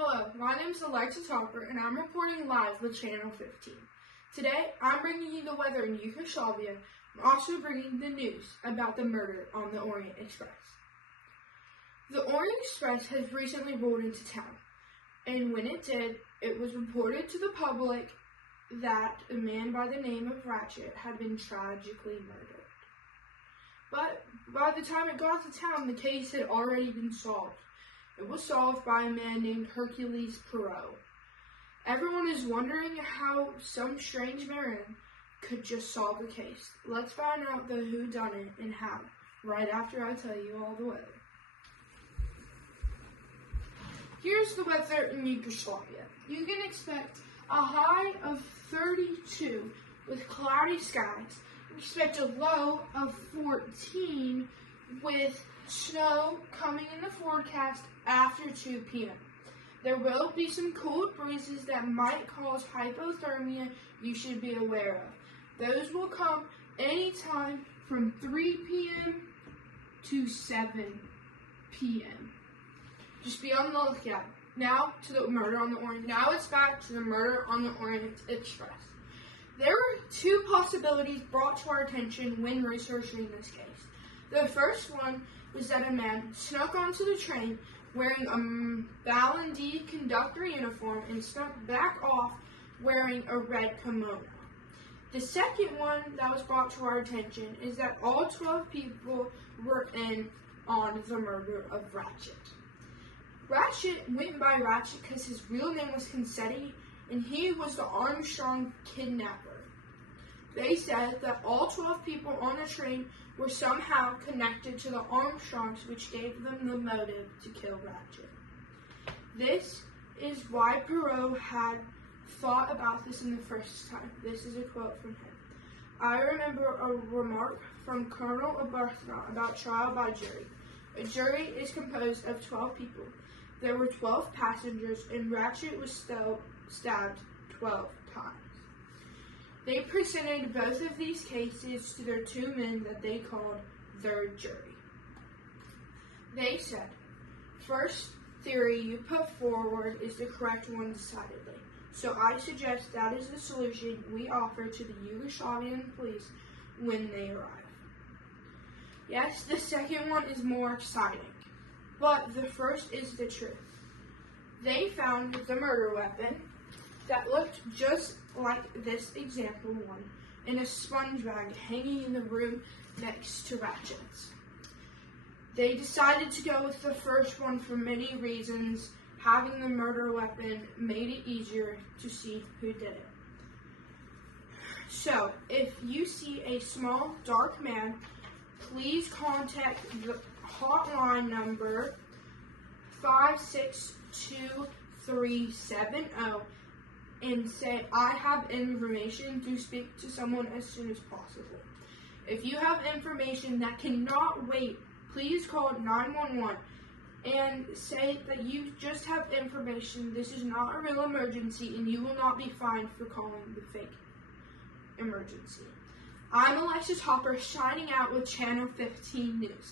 Hello, my name is Alexis Harper, and I'm reporting live with Channel 15. Today, I'm bringing you the weather in Yugoslavia. I'm also bringing the news about the murder on the Orient Express. The Orient Express has recently rolled into town, and when it did, it was reported to the public that a man by the name of Ratchet had been tragically murdered. But by the time it got to town, the case had already been solved. It was solved by a man named Hercules Poirot. Everyone is wondering how some strange man could just solve the case. Let's find out the whodunit and how, right after I tell you all the weather. Here's the weather in Yugoslavia. You can expect a high of 32 with cloudy skies. Expect a low of 14 with snow coming in the forecast after 2 p.m. There will be some cold breezes that might cause hypothermia you should be aware of. Those will come anytime from 3 p.m. to 7 p.m. Just be on the lookout. Now to the murder on the Orient. Now it's back to the murder on the Orient Express. There were 2 possibilities brought to our attention when researching this case. The first one was that a man snuck onto the train wearing a Ballandy conductor uniform and snuck back off wearing a red kimono. The second one that was brought to our attention is that all 12 people were in on the murder of Ratchet. Ratchet went by Ratchet because his real name was Concetti, and he was the Armstrong kidnapper. They said that all 12 people on the train were somehow connected to the Armstrongs, which gave them the motive to kill Ratchet. This is why Poirot had thought about this in the first time. This is a quote from him. I remember a remark from Colonel Arbuthnot about trial by jury. A jury is composed of 12 people. There were 12 passengers, and Ratchet was stabbed 12 times. They presented both of these cases to their 2 men that they called their jury. They said, first theory you put forward is the correct one decidedly. So I suggest that is the solution we offer to the Yugoslavian police when they arrive. Yes, the second one is more exciting, but the first is the truth. They found the murder weapon that looked just like this example one in a sponge bag hanging in the room next to Ratchet's. They decided to go with the first one for many reasons. Having the murder weapon made it easier to see who did it. So, if you see a small, dark man, please contact the hotline number 562-370 and say, I have information to speak to someone as soon as possible. If you have information that cannot wait, please call 911 and say that you just have information. This is not a real emergency, and you will not be fined for calling the fake emergency. I'm Alexis Harper, signing out with Channel 15 News.